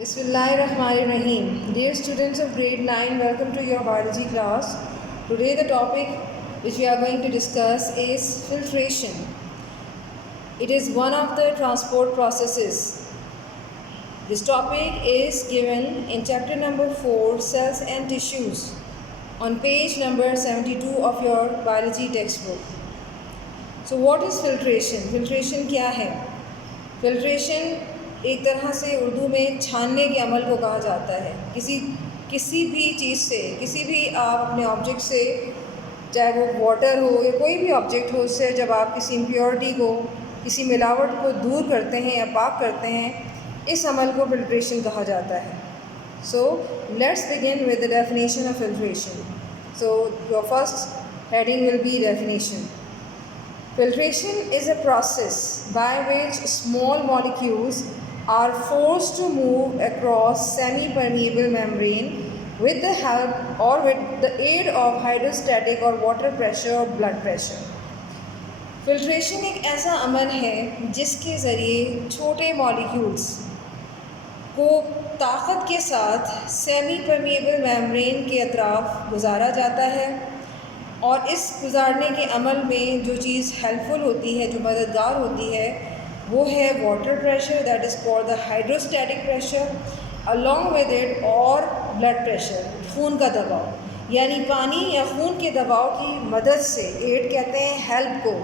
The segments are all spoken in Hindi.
Bismillahirrahmanirrahim. Dear students of grade 9, welcome to your biology class. Today the topic which we are going to discuss is filtration. It is one of the transport processes. This topic is given in chapter number 4, Cells and Tissues, on page number 72 of your biology textbook. So what is filtration? Filtration क्या है? Filtration एक तरह से उर्दू में छानने के अमल को कहा जाता है। किसी भी चीज़ से, किसी भी आप अपने ऑब्जेक्ट से, चाहे वो वाटर हो या कोई भी ऑब्जेक्ट हो, उससे जब आप किसी इम्प्योरिटी को, किसी मिलावट को दूर करते हैं या पाक करते हैं, इस अमल को फिल्ट्रेशन कहा जाता है। So let's begin with the definition of filtration. So your first heading will be definition. Filtration is a process by which small molecules are forced to move across semi-permeable membrane with the help or with the aid of hydrostatic or water pressure or blood pressure. Filtration एक ऐसा अमल है जिसके ज़रिए छोटे मॉलिक्यूल्स को ताकत के साथ सेमी परमिएबल मेम्ब्रेन के अतराफ गुजारा जाता है, और इस गुजारने के अमल में जो चीज़ हेल्पफुल होती है, जो मददगार होती है, वो है water pressure, that is called the hydrostatic pressure, along with it और ब्लड प्रेशर, खून का दबाव, यानी पानी या खून के दबाव की मदद से, एड कहते हैं हेल्प को,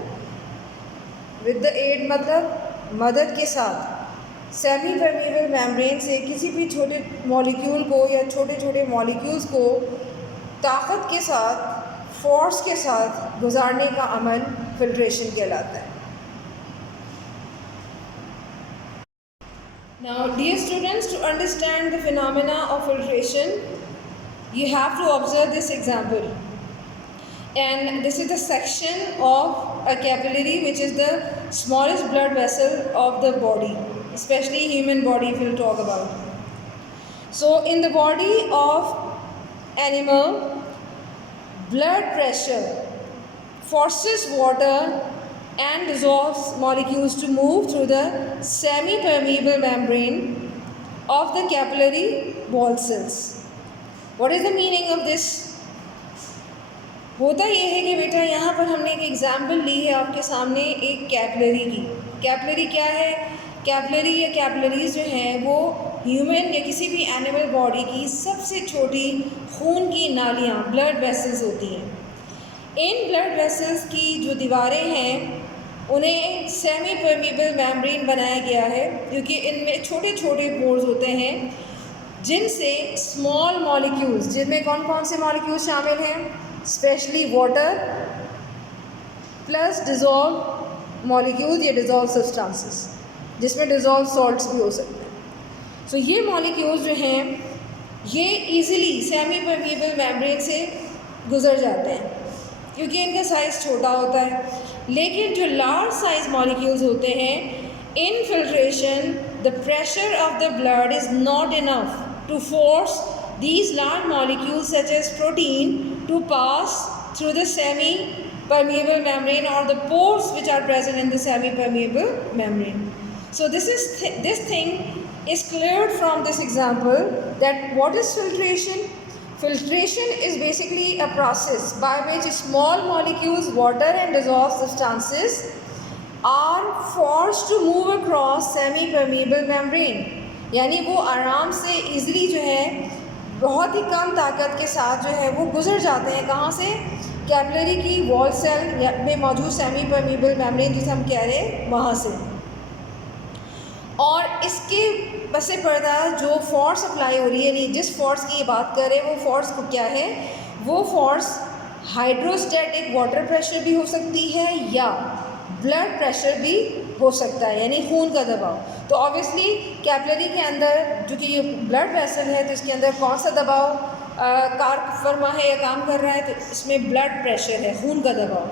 विद द एड मतलब मदद के साथ, सेमी परमिएबल मेम्ब्रेन से किसी भी छोटे मॉलिक्यूल को या छोटे छोटे मॉलिक्यूल्स को ताकत के साथ, फोर्स के साथ गुजारने का अमल फिल्ट्रेशन कहलाता है. Now, dear students, to understand the phenomena of filtration, you have to observe this example. And this is the section of a capillary, which is the smallest blood vessel of the body, especially human body if we'll talk about. So, in the body of animal, blood pressure forces water and dissolves molecules to move through the semi-permeable membrane of the capillary wall cells. What is the meaning of this? होता ये है कि बेटा यहाँ पर हमने एक एग्जाम्पल ली है आपके सामने एक कैपिलरी की. कैपिलरी क्या है? कैपिलरी या कैपिलरीज जो हैं वो ह्यूमन या किसी भी एनिमल बॉडी की सबसे छोटी खून की नालियाँ, ब्लड वेसल्स होती हैं. इन ब्लड वेसल्स की जो दीवारें हैं उन्हें सेमी परमिएबल मेम्ब्रेन बनाया गया है, क्योंकि इनमें छोटे छोटे पोर्स होते हैं जिनसे स्मॉल मॉलिक्यूल्स, जिनमें कौन कौन से मॉलिक्यूल्स शामिल हैं, specially water plus dissolve molecules या डिज़ोल्व सब्सटेंसेस, जिसमें डिज़ोल्व सॉल्ट्स भी हो सकते हैं. सो ये मॉलिक्यूल्स जो हैं ये ईज़िली सेमी परमिएबल मेम्ब्रेन से गुजर जाते हैं क्योंकि इनका साइज़ छोटा होता है. लेकिन जो लार्ज साइज मॉलिक्यूल्स होते हैं, in filtration the pressure of the blood is not enough to force these large molecules such as protein to pass through the semi permeable membrane or the pores which are present in the semi permeable membrane. So this thing is cleared from this example that what is filtration? Filtration is basically a process by which small molecules, water and dissolved substances are forced to move across semi permeable membrane. यानी वो आराम से easily जो है बहुत ही कम ताकत के साथ जो है वो गुजर जाते हैं. कहाँ से? कैपिलरी की वॉल सेल में मौजूद सेमी परमिएबल मेम्ब्रेन जिसे हम कह रहे हैं वहाँ से. और इसके पस पर्दा जो फोर्स अप्लाई हो रही है, यानी जिस फोर्स की बात कर रहे हैं वो फोर्स को क्या है? वो फोर्स हाइड्रोस्टैटिक वाटर प्रेशर भी हो सकती है या ब्लड प्रेशर भी हो सकता है, यानी खून का दबाव. तो ऑब्वियसली कैपिलरी के अंदर जो कि ये ब्लड वेसल है, तो इसके अंदर कौन सा दबाव कार फरमा है या काम कर रहा है? तो इसमें ब्लड प्रेशर है, खून का दबाव.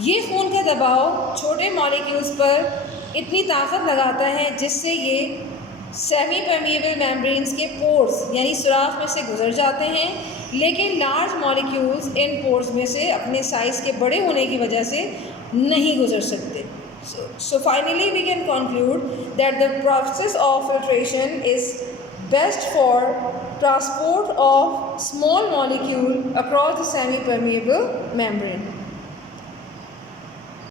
ये खून का दबाव छोटे मॉलिक्यूल्स पर इतनी ताकत लगाता है जिससे ये सेमी परमिएबल मेम्ब्रेन्स के पोर्स यानी सुराख में से गुजर जाते हैं. लेकिन लार्ज मॉलिक्यूल्स इन पोर्स में से अपने साइज़ के बड़े होने की वजह से नहीं गुजर सकते. So finally we can conclude that the process of filtration is best for transport of small molecule across the semi-permeable membrane.